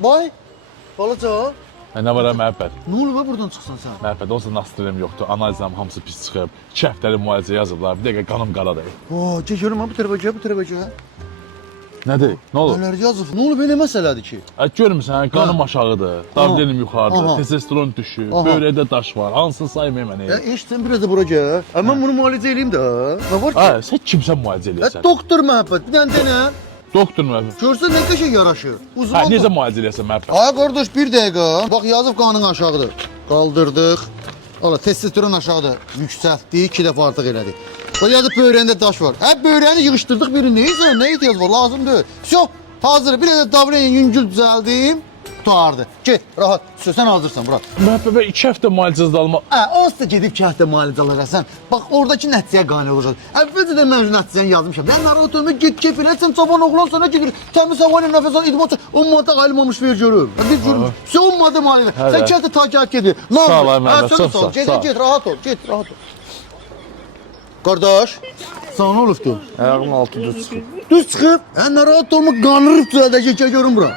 Vay. Balaca. Nə var məhəbbət? Ne olur be buradan çıksan sen? Məhəbbət, onsuz nastilim yoxdur. Analizəm hamısı pis çıxıb. 2 həftəlik müalicə yazıblar. Bir dəqiqə qanım qaradır. Oo, geçiyorum ha bu tarafa gel, bu tarafa gel. Nədir? Nə olur? Neler yazıp? Ne olur be ne meseledir ki? Görmüsən, qanım aşağıdır. Davidenim yuxarıdır. Aha. Testosteron düşür. Aha. Böyrəkdə daş var. Hansını saymayım mən? Ya sen biraz da buraya gel. Hemen bunu muhalece edeyim de. Ne var ki? Ay, sən kimsən müalicə Ya eləyəsən? doktor muhabbet. Bir tane dene. Doktor məhəbbət. Görsen ne kadar şey yaraşır. Uzman. Hə, necə müalicə eləyəsən məhəbbət? Ay kardeş bir dakika. Bak yazıp kanın aşağıdır. Kaldırdık. Ola testosteron aşağıda. Yükselttik. 2 defa artık elədik. Bak yazıp böğrende taş var. Hep böğreni yığıştırdık biri. Neyse ne ihtiyaç var lazım değil. Şu hazır. Bir de davranın yüngül düzeldim. Tutardı. Git rahat. Sen hazırsan bırak. Məhəbbət 2 həftə müalicəsi alma. Onsuz da gedib ki həftə müalicələr əsən. Bax oradakı nəticəyə qane olacaq. Əvvəlcə də mən nəticəni yazmışam. Mən narahat olma get keyf elə. Sən cavan oğlan sana gedir. Təmiz hava ilə nəfəs al. İdman 10 manat ayılmamış ver görür. Bir görür. Sən 10 manat müalicə. Sən kəndə takip gedir. Sağ ol, Məhəbbət, çox sağ ol. Get rahat ol. Get rahat ol. Qardaş, sana nə olubdu? Ayağımın altı düz çıxıb. Düz çıxıb. Narahat olma qanırıb düzəldəcək görün bura.